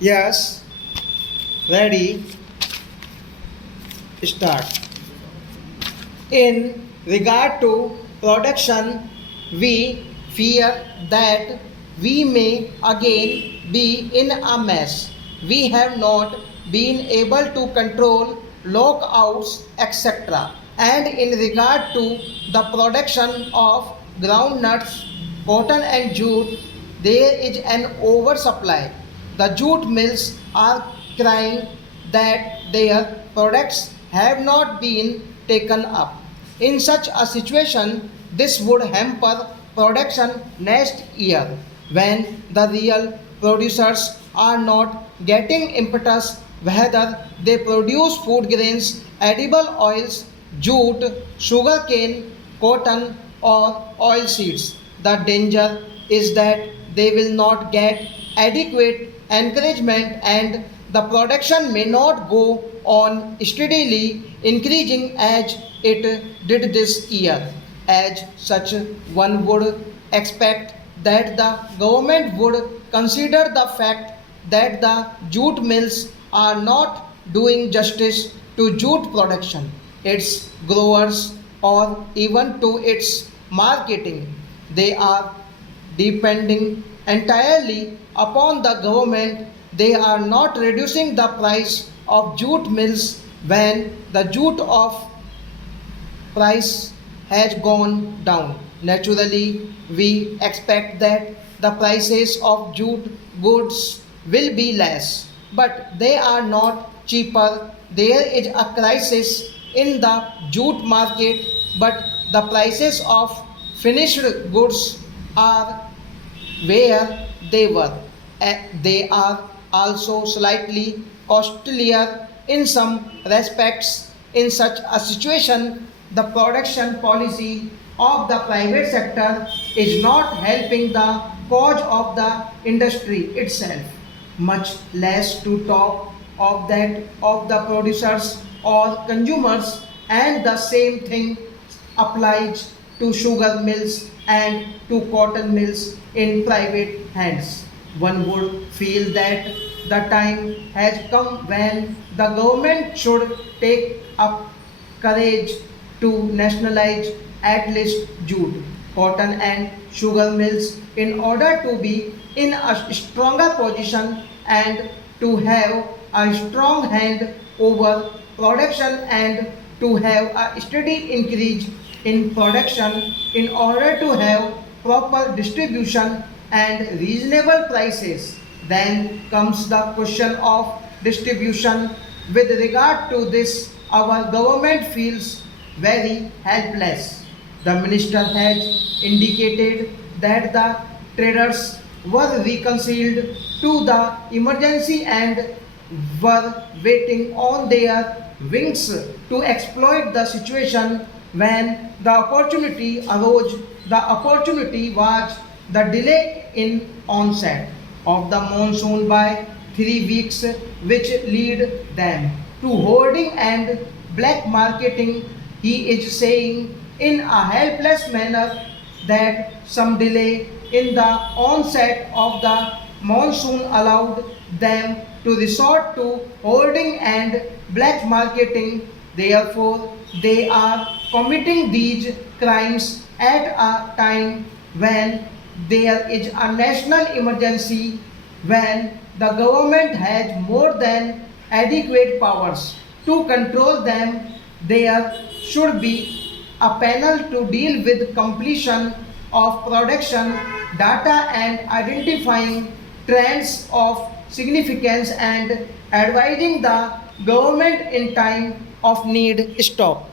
Yes, ready, start. In regard to production, we fear that we may again be in a mess. We have not been able to control lockouts, etc. And in regard to the production of groundnuts, cotton and jute, there is an oversupply. The jute mills are crying that their products have not been taken up. In such a situation, this would hamper production next year when the real producers are not getting impetus whether they produce food grains, edible oils, jute, sugarcane, cotton, or oil seeds. The danger is that they will not get adequate encouragement and the production may not go on steadily increasing as it did this year. As such, one would expect that the government would consider the fact that the jute mills are not doing justice to jute production, its growers, or even to its marketing. They are depending entirely upon the government. They are not reducing the price of jute mills when the jute of price has gone down. Naturally, we expect that the prices of jute goods will be less, but they are not cheaper. There is a crisis in the jute market, but the prices of finished goods are where they were. They are also slightly costlier in some respects. In such a situation, the production policy of the private sector is not helping the cause of the industry itself, much less to talk of that of the producers or consumers, and the same thing applies to sugar mills and to cotton mills in private hands. One would feel that the time has come when the government should take up courage to nationalize at least jute, cotton, and sugar mills in order to be in a stronger position and to have a strong hand over production and to have a steady increase in production in order to have proper distribution and reasonable prices. Then comes the question of distribution. With regard to this, our government feels very helpless. The minister has indicated that the traders were reconciled to the emergency and were waiting on their wings to exploit the situation when the opportunity arose. The opportunity was the delay in onset of the monsoon by 3 weeks, which lead them to hoarding and black marketing. He is saying in a helpless manner that some delay in the onset of the monsoon allowed them to resort to hoarding and black marketing. Therefore, they are committing these crimes at a time when there is a national emergency, when the government has more than adequate powers to control them. There should be a panel to deal with completion of production data and identifying trends of significance and advising the government in time of need. Stop.